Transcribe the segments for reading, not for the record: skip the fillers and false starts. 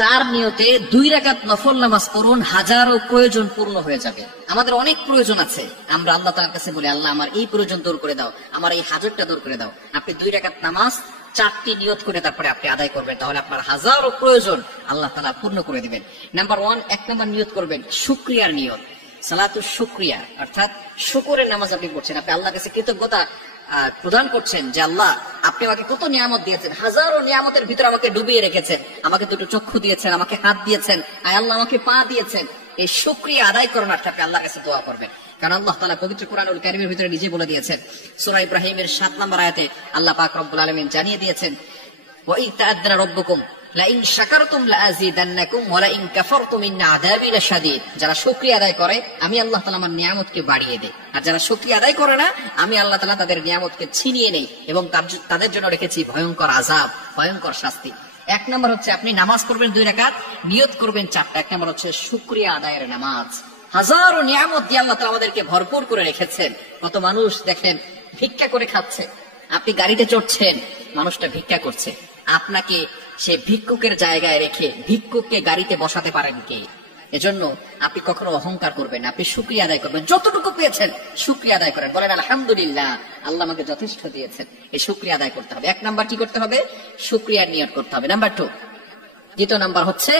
চার নিয়তে 2 রাকাত নফল নামাজ পড়ুন, হাজারো প্রয়োজন পূর্ণ হয়ে যাবে। আমাদের অনেক প্রয়োজন আছে, আমরা আল্লাহ তাআলার কাছে বলি, আল্লাহ আমার এই প্রয়োজন দূর করে দাও, আমার এই হাজারটা দূর করে দাও। আপনি 2 রাকাত নামাজ 4টি নিয়ত করে তারপরে আপনি আদায় করবেন, তাহলে আপনার হাজারো প্রয়োজন আল্লাহ তাআলা পূর্ণ করে দিবেন। নাম্বার 1, 1 নম্বর নিয়ত করবেন শুকরিয়ার নিয়ত, সালাতুশ শুকরিয়া, অর্থাৎ শুকরের নামাজ আপনি পড়ছেন, আপনি আল্লাহর কাছে কৃতজ্ঞতা প্রদান করছেন যে আল্লাহ আপনি আমাকে কত নিয়ামত দিয়েছেন, হাজারো নিয়ামতের ভিতরে আমাকে ডুবিয়ে রেখেছেন, আমাকে দুটো চক্ষু দিয়েছেন, আমাকে হাত দিয়েছেন, আয় আল্লাহ আমাকে পা দিয়েছেন। এই শুকরিয়া আদায় করার অর্থে আপনি আল্লাহর কাছে দোয়া করবেন, কারণ আল্লাহ তাআলা পবিত্র কোরআনুল কারীমের ভিতরে নিজে বলে দিয়েছেন, সূরা ইব্রাহিমের 7 নম্বর আয়াতে আল্লাহ পাক রব্বুল আলামিন জানিয়ে দিয়েছেন, ওয়া ইন তা'আদ্দানা রাব্বুকুম লা ইন শাকারতুম লা আযীদান্নাকুম ওয়া লা ইন কাফারতুম ইন্না আযাবি লাশাদীদ। যারা শুকরিয়া আদায় করে আমি আল্লাহ তাআলা আমার নিয়ামতকে বাড়িয়ে দেই, আর যারা শুকরিয়া আদায় করে না আমি আল্লাহ তাআলা তাদের নিয়ামতকে ছিনিয়ে নেই এবং তাদের জন্য রেখেছি ভয়ঙ্কর আযাব, ভয়ঙ্কর শাস্তি। 1 নম্বর হচ্ছে আপনি নামাজ পড়বেন 2 রাকাত, নিয়ত করবেন 4টা। 1 নম্বর হচ্ছে শুকরিয়া আদায়ের নামাজ। হাজারো নিয়ামত দিয়ে আল্লাহ তাআলা আমাদেরকে ভরপুর করে রেখেছেন। কত মানুষ দেখেন ভিক্ষা করে খাচ্ছে, আপনি গাড়িতে চড়ছেন, মানুষটা ভিক্ষা করছে, আপনাকে সে ভিক্ষুকের জায়গায় রেখে ভিক্ষুককে গাড়িতে বসাতে পারেন কে? এজন্য আপনি কখনো অহংকার করবেন না, আপনি শুকরিয়া আদায় করবেন, যতটুকু পেয়েছেন শুকরিয়া আদায় করেন, বলেন আলহামদুলিল্লাহ আল্লাহ আমাকে যথেষ্ট দিয়েছেন। এই শুকরিয়া আদায় করতে হবে। 1 নাম্বার কি করতে হবে? শুকরিয়ার নিয়ত করতে হবে। নাম্বার 2, দ্বিতীয় নাম্বার হচ্ছে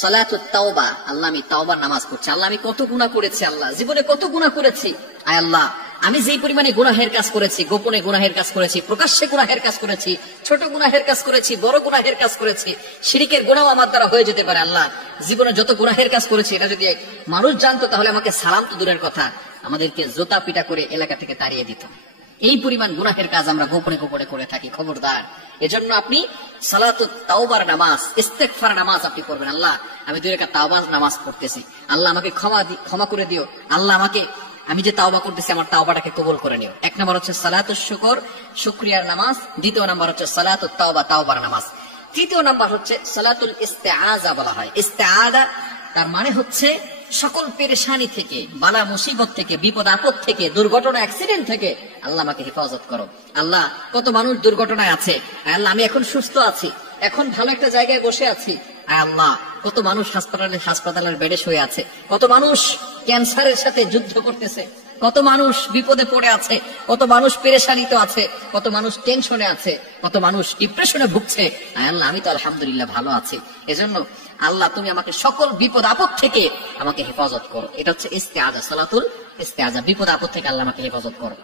সালাতুত তাওবা। আল্লাহ আমি তাওবার নামাজ পড়ছি, আল্লাহ আমি কত গুনাহ করেছি, আল্লাহ জীবনে কত গুনাহ করেছি, আয় আল্লাহ আমি যেই পরিমাণে গুনাহের কাজ করেছি, গোপনে গুনাহের কাজ করেছি, প্রকাশ্যে গুনাহের কাজ করেছি, ছোট গুনাহের কাজ করেছি, বড় গুনাহের কাজ করেছি, শিরকের গুনাহ আমার দ্বারা হয়ে যেতে পারে, আল্লাহ জীবনে যত গুনাহের কাজ করেছি এটা যদি মানুষ জানতো তাহলে আমাকে সালাম তো দূরের কথা, আমাদেরকে জোতা পিটা করে এলাকা থেকে তাড়িয়ে দিত। এই পরিমাণ গুনাহের কাজ আমরা গোপনে গোপনে করে থাকি, খবরদার। এজন্য আপনি সালাতুত তাওবার নামাজ, ইস্তেগফার নামাজ আপনি পড়বেন, আল্লাহ আমি 2 রাকাত তাওবার নামাজ পড়তেছি, আল্লাহ আমাকে ক্ষমা করে দিও, আল্লাহ আমাকে আমি যে তাওবা করতেছি আমার তাওবাটাকে কবুল করে নিও। 1 নম্বর হচ্ছে সালাতুশ শুকর, শুকরিয়ার নামাজ। 2 নম্বর হচ্ছে সালাতুত তাওবা, তাওবার নামাজ। 3 নম্বর হচ্ছে সালাতুল ইস্তেআযা বলা হয়। ইস্তেআযা তার মানে হচ্ছে সকল পেরেশানি থেকে, বালা মুসিবত থেকে, বিপদ আপদ থেকে, দুর্ঘটনা অ্যাক্সিডেন্ট থেকে আল্লাহ আমাকে হেফাজত করো। আল্লাহ কত মানুষ দুর্ঘটনায় আছে, আল্লাহ আমি এখন সুস্থ আছি, এখন ভালো একটা জায়গায় বসে আছি, আল্লাহ কত মানুষ হাসপাতালের বেডে শুয়ে আছে, কত মানুষ ক্যান্সারের সাথে যুদ্ধ করতেছে, কত মানুষ বিপদে পড়ে আছে, কত মানুষ পেরেশানিতে আছে, কত মানুষ টেনশনে আছে, কত মানুষ ডিপ্রেশনে ভুগছে, আল্লাহ আমি তো আলহামদুলিল্লাহ ভালো আছি। এজন্য আল্লাহ তুমি আমাকে সকল বিপদ আপদ থেকে আমাকে হেফাজত করো। এটা হচ্ছে ইস্তেআযা, সালাতুল ইস্তেআযা, বিপদ আপদ থেকে আল্লাহ আমাকে হেফাজত করো।